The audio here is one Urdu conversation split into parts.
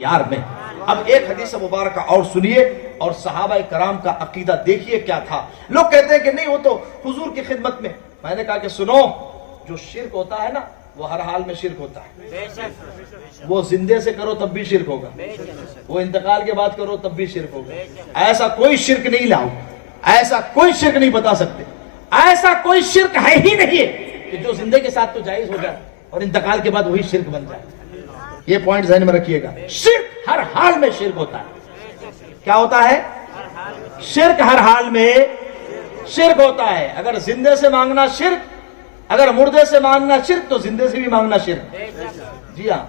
یار میں اب ایک حدیث مبارکہ اور سنیے اور صحابہ کرام کا عقیدہ دیکھیے کیا تھا. لوگ کہتے ہیں کہ نہیں وہ تو حضور کی خدمت میں نے کہا کہ سنو، جو شرک ہوتا ہے نا وہ ہر حال میں شرک ہوتا ہے. وہ زندے سے کرو تب بھی شرک ہوگا، وہ انتقال کے بعد کرو تب بھی شرک ہوگا. ایسا کوئی شرک نہیں لاؤ، ایسا کوئی شرک نہیں بتا سکتے، ایسا کوئی شرک ہے ہی نہیں ہے کہ جو زندے کے ساتھ تو جائز ہو جائے اور انتقال کے بعد وہی شرک بن جائے. یہ پوائنٹ ذہن میں رکھیے گا. شرک ہر حال میں شرک ہوتا ہے. کیا ہوتا ہے؟ شرک ہر حال میں شرک ہوتا ہے. اگر زندے سے مانگنا شرک، اگر مردے سے مانگنا شرک، تو زندے سے بھی مانگنا شرک. جی ہاں،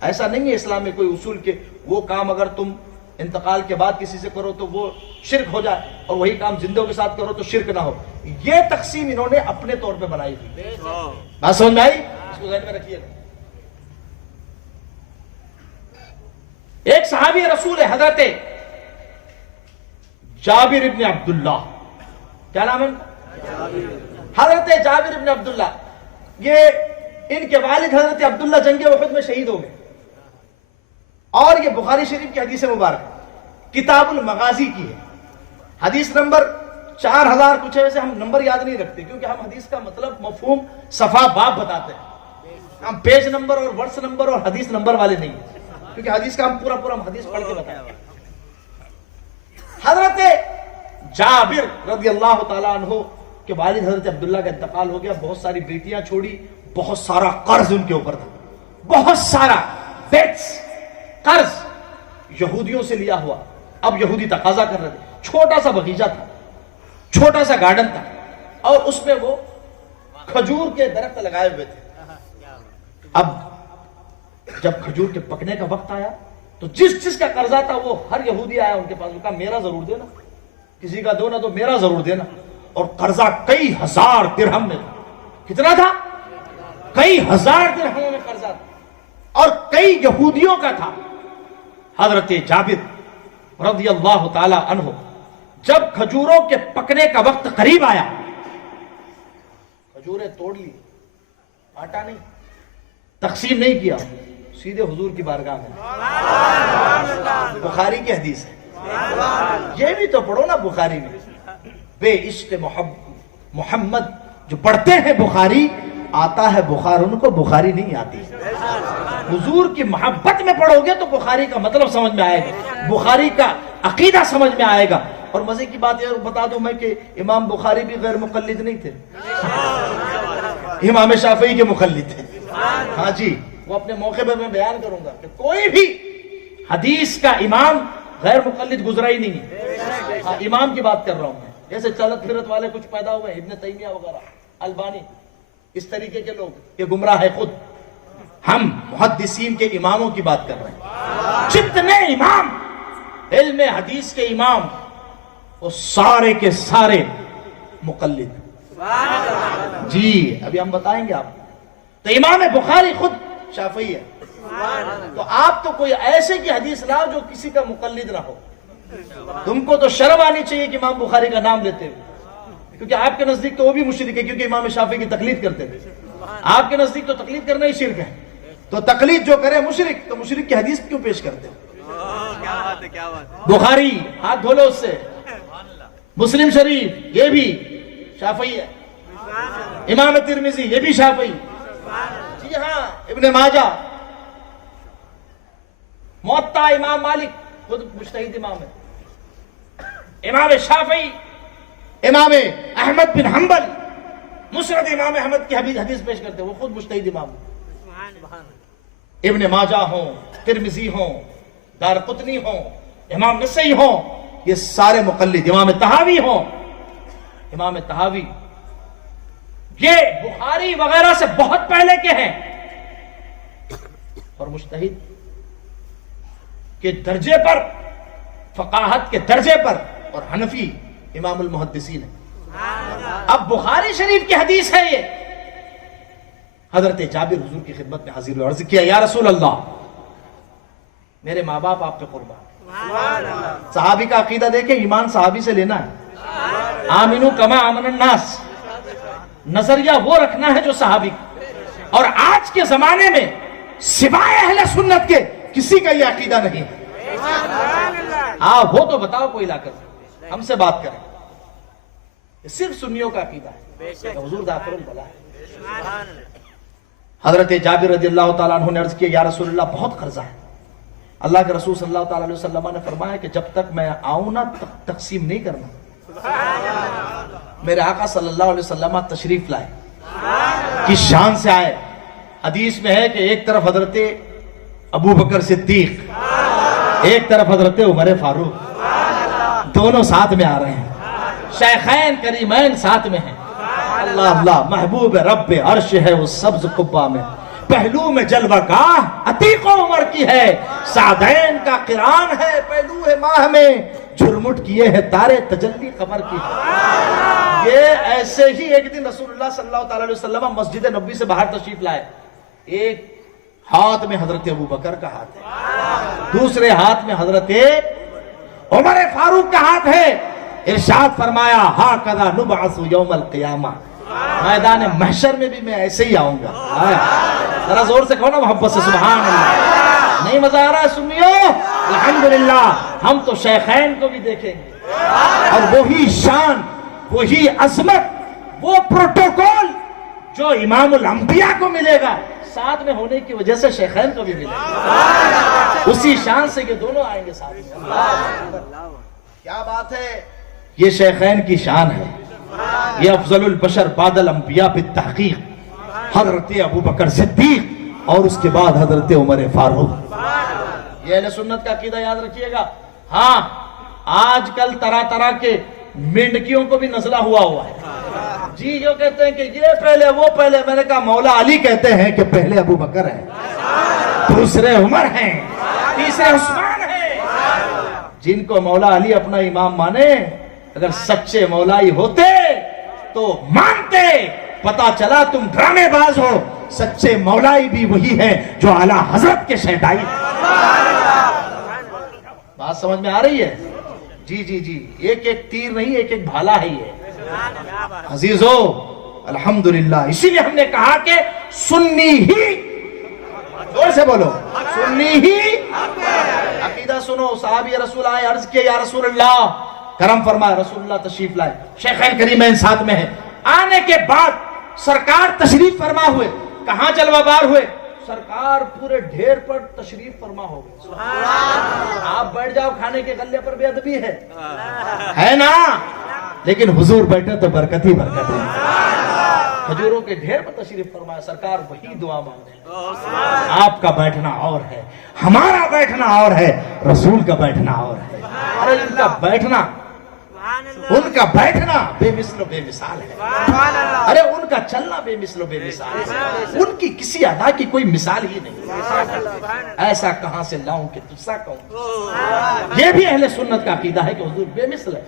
ایسا نہیں ہے اسلام میں کوئی اصول کہ وہ کام اگر تم انتقال کے بعد کسی سے کرو تو وہ شرک ہو جائے اور وہی کام زندوں کے ساتھ کرو تو شرک نہ ہو. یہ تقسیم انہوں نے اپنے طور پہ بنائی تھی. بات سمجھ میں آئی؟ اس کو ذہن میں رکھیے. ایک صحابی رسول ہے حضرت جابر ابن عبداللہ. کیا نام ہے؟ حضرت جابر ابن عبداللہ. یہ ان کے والد حضرت عبداللہ جنگ احد میں شہید ہو گئے اور یہ بخاری شریف کی حدیث مبارک کتاب المغازی کی ہے. حدیث نمبر 4000 کچھ ہے. ویسے ہم نمبر یاد نہیں رکھتے کیونکہ ہم حدیث کا مطلب مفہوم صفحہ باب بتاتے ہیں. ہم پیج نمبر اور ورس نمبر اور حدیث نمبر والے نہیں ہیں کیونکہ حدیث کا ہم پورا حدیث پڑھ کے بتائیں. حضرت جابر رضی اللہ تعالیٰ عنہ کے والد حضرت عبداللہ کا انتقال ہو گیا. بہت ساری بیٹیاں چھوڑی، بہت سارا قرض ان کے اوپر تھا، بہت سارا بیٹس قرض یہودیوں سے لیا ہوا. اب یہودی تقاضا کر رہے تھے. چھوٹا سا باغیچہ تھا، چھوٹا سا گارڈن تھا اور اس میں وہ کھجور کے درخت لگائے ہوئے تھے. اب جب کھجور کے پکنے کا وقت آیا تو جس کا قرضہ تھا وہ ہر یہودی آیا ان کے پاس، کہا میرا ضرور دینا، کسی کا دو نہ تو میرا ضرور دینا. اور قرضہ کئی ہزار درہم میں تھا. کتنا تھا؟ کئی ہزار درہموں میں قرضہ تھا اور کئی یہودیوں کا تھا. حضرت جابر رضی اللہ تعالی عنہ جب کھجوروں کے پکنے کا وقت قریب آیا، کھجوریں توڑ لی، آٹا نہیں، تقسیم نہیں کیا، سیدھے حضور کی بارگاہ میں. بخاری کی حدیث ہے، یہ بھی تو پڑھو نا بخاری میں. بے عشق محمد جو پڑھتے ہیں بخاری، آتا ہے بخار، ان کو بخاری نہیں آتی. حضور کی محبت میں پڑھو گے تو بخاری کا مطلب سمجھ میں آئے گا، بخاری کا عقیدہ سمجھ میں آئے گا. اور مزے کی بات یہ بتا دوں میں کہ امام بخاری بھی غیر مقلد نہیں تھے، امام شافعی کے مقلد تھے. ہاں جی، وہ اپنے موقع پہ میں بیان کروں گا کہ کوئی بھی حدیث کا امام غیر مقلد گزرا ہی نہیں ہے. ہاں، امام کی بات کر رہا ہوں میں. جیسے چلت پھرت والے کچھ پیدا ہوئے، ابن تیمیہ وغیرہ، البانی، اس طریقے کے لوگ، یہ گمراہ ہے خود. ہم محدثین کے اماموں کی بات کر رہے ہیں. جتنے امام علم حدیث کے امام، وہ سارے کے سارے مقلد. جی ابھی ہم بتائیں گے آپ. تو امام بخاری خود شافعی ہے، تو آپ تو کوئی ایسے کی حدیث لاؤ جو کسی کا مقلد نہ ہو. تم کو تو شرم آنی چاہیے کہ امام بخاری کا نام لیتے ہوئے، کیونکہ آپ کے نزدیک تو وہ بھی مشرک ہے کیونکہ امام شافعی کی تقلید کرتے تھے. آپ کے نزدیک تو تقلید کرنا ہی شرک ہے، تو تقلید جو کرے مشرک، تو مشرک کی حدیث کیوں پیش کرتے ہیں؟ بخاری ہاتھ دھو لو اس سے. مسلم شریف یہ بھی شافعی ہے. امام ترمذی یہ بھی شافعی. جی ہاں، ابن ماجہ، موطا امام مالک خود مجتہد امام ہے. امام شافعی، امام احمد بن حنبل مسند امام احمد کی حدیث پیش کرتے ہیں، وہ خود مجتہد امام ہے. ابن ماجہ ہوں، ترمذی ہوں، دارقطنی ہوں، امام نسائی ہوں، یہ سارے مقلد. امام طحاوی ہوں، امام طحاوی یہ بخاری وغیرہ سے بہت پہلے کے ہیں اور مجتہد کے درجے پر، فقاہت کے درجے پر، اور حنفی امام المحدثین ہے. اب بخاری شریف کی حدیث ہے یہ. حضرت جابر حضور کی خدمت میں حاضر ہوئے، عرض کیا یا رسول اللہ، میرے ماں باپ آپ پہ قربان. صحابی کا عقیدہ دیکھیں، ایمان صحابی سے لینا ہے. آمنو کما آمن الناس، نظریہ وہ رکھنا ہے جو صحابی. اور آج کے زمانے میں سوائے اہل سنت کے کسی کا یہ عقیدہ نہیں ہے. آپ ہو تو بتاؤ کوئی لا کر ہم سے بات کریں. یہ صرف سنیوں کا عقیدہ ہے کہ حضور دافر البلا ہے. حضرت جابر رضی اللہ تعالیٰ عنہ نے عرض کیا یا رسول اللہ بہت قرضہ ہے. اللہ کے رسول صلی اللہ تعالیٰ علیہ وسلم نے فرمایا کہ جب تک میں آؤں نا تقسیم نہیں کرنا. میرے آقا صلی اللہ علیہ وسلم تشریف لائے, کس شان سے آئے. حدیث میں ہے کہ ایک طرف حضرت ابو بکر صدیق, ایک طرف حضرت عمر فاروق, دونوں ساتھ میں آ رہے ہیں. شیخین کریمین ساتھ میں ہیں. اللہ اللہ محبوب رب عرش ہے اس سبز قبا میں, پہلو میں جلوہ گاہ عتیق و عمر کی ہے, سعدین کا قران ہے پہلو ہے ماہ میں, جھرمٹ کیے ہیں تارے تجلی قمر کی. یہ ایسے ہی ایک دن رسول اللہ صلی اللہ تعالی علیہ وسلم مسجد نبوی سے باہر تشریف لائے. ایک ہاتھ میں حضرت ابو بکر کا ہاتھ ہے, دوسرے ہاتھ میں حضرت عمر فاروق کا ہاتھ ہے. ارشاد فرمایا ہاکذا نبعث یوم القیامہ, میدان محشر میں بھی میں ایسے ہی آؤں گا. ذرا زور سے کہو نا محبت سے سبحان اللہ. نہیں مزہ آ رہا ہے سنیو؟ الحمدللہ ہم تو شیخین کو بھی دیکھیں گے, اور وہی شان, وہی عظمت, وہ پروٹوکول جو امام الانبیاء کو ملے گا ساتھ میں ہونے کی وجہ سے شیخین کو بھی ملے گا. اسی شان سے یہ دونوں آئیں گے ساتھ میں. کیا بات ہے, یہ شیخین کی شان ہے. یہ افضل البشر بعد الانبیاء بالتحقیق حضرت ابو بکر صدیق اور اس کے بعد حضرت عمر فاروق. یہ اہل سنت کا عقیدہ یاد رکھیے گا. ہاں آج کل طرح طرح کے مینڈکیوں کو بھی نزلہ ہوا ہے جی, جو کہتے ہیں کہ یہ پہلے وہ پہلے. میں نے کہا مولا علی کہتے ہیں کہ پہلے ابو بکر ہیں, دوسرے عمر ہیں, تیسرے عثمان ہیں. جن کو مولا علی اپنا امام مانے, اگر سچے مولائی ہوتے تو مانتے. پتا چلا تم ڈرامے باز ہو, سچے مولائی بھی وہی ہے جو اعلی حضرت کے شہدائی. بات سمجھ میں آ رہی ہے؟ جی جی جی, ایک ایک تیر نہیں, ایک ایک بھالا ہے یہ عزیزو. الحمدللہ اسی لیے ہم نے کہا کہ سنی ہی, زور سے بولو, سنی ہی عقیدہ سنو. صحابی رسول آئے, عرض کیا یا رسول اللہ کرم فرمائے. رسول اللہ تشریف لائے, شیخین کریمین ساتھ میں ہیں. آنے کے بعد سرکار تشریف فرما ہوئے. کہاں جلوہ بار ہوئے؟ سرکار پورے ڈھیر پر تشریف فرما ہو گئے. آپ بیٹھ جاؤ, کھانے کے گلے پر بے ادبی ہے نا, لیکن حضور بیٹھے تو برکت ہی برکت ہے. کھجوروں کے ڈھیر پر تشریف فرمایا, سرکار وہی دعا مانگے. آپ کا بیٹھنا اور ہے, ہمارا بیٹھنا اور ہے, رسول کا بیٹھنا اور ہے. ارے ان کا بیٹھنا بے مثل و بے مثال ہے. ارے ان کا چلنا بے مثل و بے مثال ہے. ان کی کسی ادا کی کوئی مثال ہی نہیں. ایسا کہاں سے لاؤں کہ تجھ سا کہوں. یہ بھی اہل سنت کا عقیدہ ہے کہ حضور بے مثل ہے.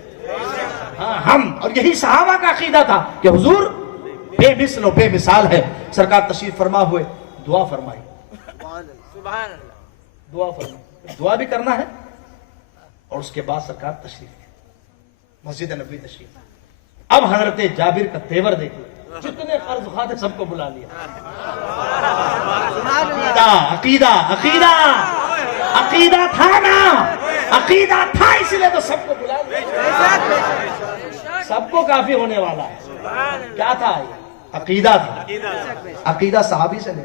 ہم اور یہی صحابہ کا عقیدہ تھا کہ حضور بے مثل و بے مثال ہے. سرکار تشریف فرما ہوئے, دعا فرمائی. دعا فرمائی, دعا بھی کرنا ہے. اور اس کے بعد سرکار تشریف مسجد نبوی تشریف. اب حضرت جابر کا تیور دیکھیں, جتنے قرض خواہ تھے سب کو بلا لیا. عقیدہ عقیدہ عقیدہ تھا نا, عقیدہ تھا, اس لیے تو سب کو بلا لیا. سب کو کافی ہونے والا ہے. کیا تھا یہ؟ عقیدہ تھا. عقیدہ صحابی سے لے,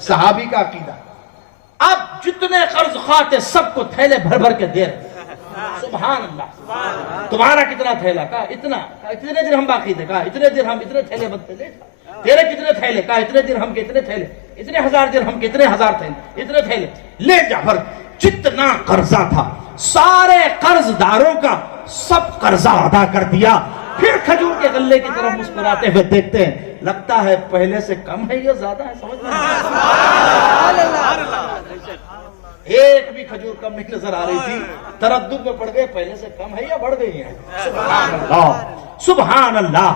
صحابی کا عقیدہ. اب جتنے قرض خواہ تھے سب کو تھیلے بھر بھر کے دے رہے. سبحان اللہ. تمہارا کتنا تھیلا؟ کہا اتنا. اتنے درہم باقی تھے. کہا اتنے درہم, اتنے تھیلے بدتے لے جا. تیرے کتنے تھیلے؟ کہا اتنے درہم کے اتنے تھیلے. اتنے ہزار درہم کے اتنے ہزار تھیلے. اتنے تھیلے لے جا بھر. جتنا قرضہ تھا سارے قرض داروں کا سب قرضہ ادا کر دیا. پھر کھجور کے غلے کی طرف مسکراتے ہوئے دیکھتے ہیں, لگتا ہے پہلے سے کم ہے یا زیادہ ہے, سمجھ میں ایک بھی کھجور کم نہیں نظر آ رہی تھی. تردد میں پڑ گئے, پہلے سے کم ہے یا بڑھ گئی ہے. سبحان اللہ سبحان اللہ.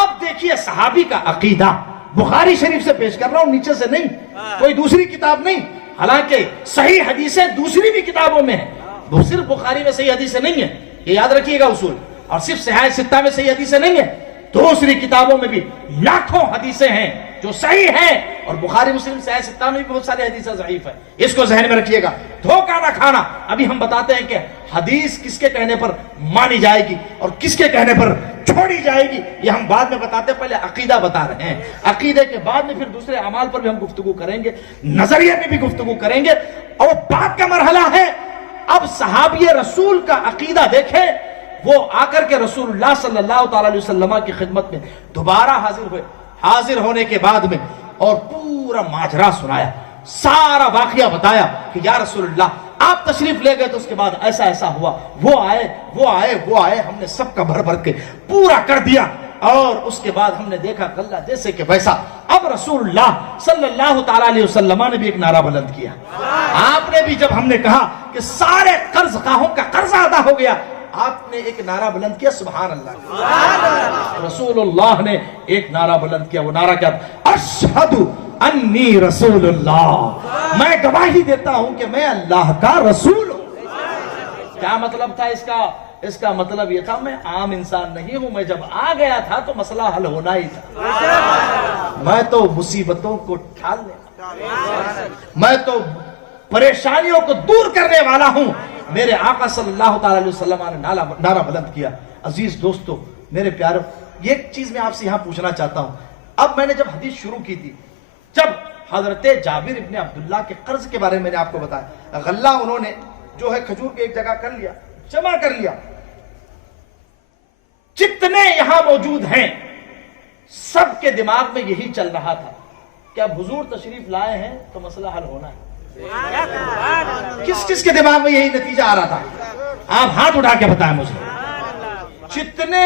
اب دیکھیے صحابی کا عقیدہ. بخاری شریف سے پیش کر رہا ہوں, نیچے سے نہیں, کوئی دوسری کتاب نہیں. حالانکہ صحیح حدیثیں دوسری بھی کتابوں میں ہیں, صرف بخاری میں صحیح حدیثیں نہیں ہیں, یہ یاد رکھیے گا اصول. اور صرف صحیح ستہ میں صحیح حدیثیں نہیں ہیں, دوسری کتابوں میں بھی لاکھوں حدیثیں ہیں جو صحیح ہے، اور بخاری مسلم صحیح ستہ میں بھی بہت سارے حدیث ضعیف ہے. اس کو ذہن میں رکھیے گا. دھوکہ نہ کھانا. ابھی ہم بتاتے ہیں کہ حدیث کس کے کہنے پر مانی جائے گی اور کس کے کہنے پر چھوڑی جائے گی، یہ ہم بعد میں بتاتے ہیں. پہلے عقیدہ بتا رہے ہیں. عقیدے کے بعد میں پھر دوسرے اعمال پر بھی ہم گفتگو کریں گے، نظریے پہ بھی گفتگو کریں گے. اور بات کا مرحلہ ہے اب صحابی رسول کا عقیدہ دیکھیں. وہ آ کر کے رسول اللہ صلی اللہ تعالی علیہ وسلم کی خدمت میں دوبارہ حاضر ہوئے. حاضر ہونے کے بعد میں اور پورا ماجرا سنایا، سارا واقعہ بتایا کہ یا رسول اللہ آپ تشریف لے گئے تو اس کے بعد ایسا ایسا ہوا، وہ آئے، ہم نے سب کا بھر کے پورا کر دیا. اور اس کے بعد ہم نے دیکھا غلہ جیسے کہ ویسا. اب رسول اللہ صلی اللہ تعالی علیہ وسلم نے بھی ایک نعرہ بلند کیا. آپ نے بھی جب ہم نے کہا کہ سارے قرض خواہوں کا قرض ادا ہو گیا، آپ نے ایک نعرہ بلند کیا، سبحان اللہ. رسول اللہ نے ایک نعرہ بلند کیا. وہ نعرہ کیا تھا؟ اشہد انی رسول اللہ، میں گواہی دیتا ہوں کہ میں اللہ کا رسول ہوں. کیا مطلب تھا اس کا؟ اس کا مطلب یہ تھا میں عام انسان نہیں ہوں. میں جب آ گیا تھا تو مسئلہ حل ہونا ہی تھا. میں تو مصیبتوں کو ٹھالنے، میں تو پریشانیوں کو دور کرنے والا ہوں. میرے آقا صلی اللہ تعالی علیہ وسلم نے نعرہ بلند کیا. عزیز دوستو، میرے پیارو، یہ ایک چیز میں آپ سے یہاں پوچھنا چاہتا ہوں. اب میں نے جب حدیث شروع کی تھی، جب حضرت جابر ابن عبداللہ کے قرض کے بارے میں نے آپ کو بتایا، غلہ انہوں نے جو ہے کھجور کے ایک جگہ کر لیا، جمع کر لیا. جتنے یہاں موجود ہیں سب کے دماغ میں یہی چل رہا تھا کہ اب حضور تشریف لائے ہیں تو مسئلہ حل ہونا ہے. کس کس کے دماغ میں یہی نتیجہ آ رہا تھا؟ آپ ہاتھ اٹھا کے بتائیں مجھے. جتنے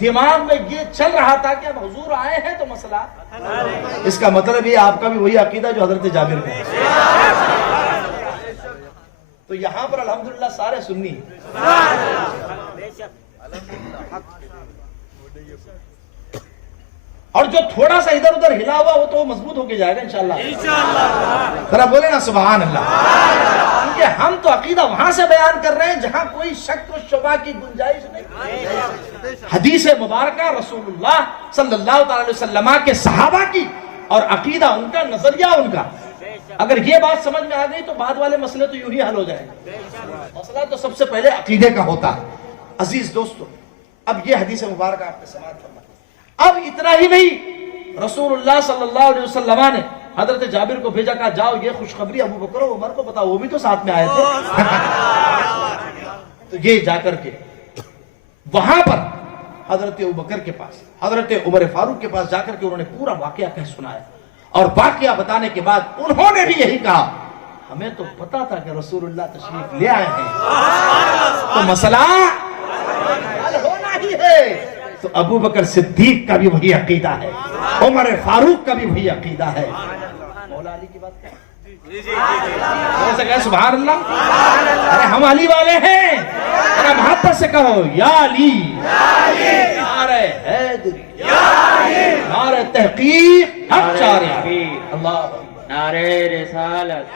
دماغ میں یہ چل رہا تھا کہ اب حضور آئے ہیں تو مسئلہ. اس کا مطلب یہ آپ کا بھی وہی عقیدہ جو حضرت جابر کا. تو یہاں پر الحمدللہ سارے سنی. اور جو تھوڑا سا ادھر ادھر ہلا ہوا وہ تو مضبوط ہو کے جائے گا انشاءاللہ. ذرا بولے نا سبحان اللہ. کیونکہ ہم تو عقیدہ وہاں سے بیان کر رہے ہیں جہاں کوئی شک و شبہ کی گنجائش نہیں. حدیث مبارکہ رسول اللہ صلی اللہ تعالی علیہ وسلم کے صحابہ کی اور عقیدہ ان کا، نظریہ ان کا. اگر یہ بات سمجھ میں آ گئی تو بعد والے مسئلے تو یوں ہی حل ہو جائیں گے. مسئلہ تو سب سے پہلے عقیدے کا ہوتا ہے. عزیز دوستو، اب یہ حدیث مبارکہ آپ نے سماعت فرمائی. اب اتنا ہی نہیں، رسول اللہ صلی اللہ علیہ وسلم نے حضرت جابر کو بھیجا، کہا جاؤ یہ خوشخبری ابو بکر و عمر کو بتاؤ، وہ بھی تو ساتھ میں آئے تھے. تو یہ جا کر کے وہاں پر حضرت ابو بکر کے پاس، حضرت عمر فاروق کے پاس جا کر کے انہوں نے پورا واقعہ کہہ سنایا. اور واقعہ بتانے کے بعد انہوں نے بھی یہی کہا، ہمیں تو پتا تھا کہ رسول اللہ تشریف لے آئے ہیں تو مسئلہ حل ہونا ہی ہے. تو ابو بکر صدیق کا بھی وہی عقیدہ ہے، عمر فاروق کا بھی وہی عقیدہ ہے. مولا علی کی بات کہیں سبحان اللہ. ارے ہم علی والے ہیں، ارے محبت سے کہو یا علی، نعرہ حیدری، نعرہ تحقیق، حق چار اللہ، نعرہ رسالت.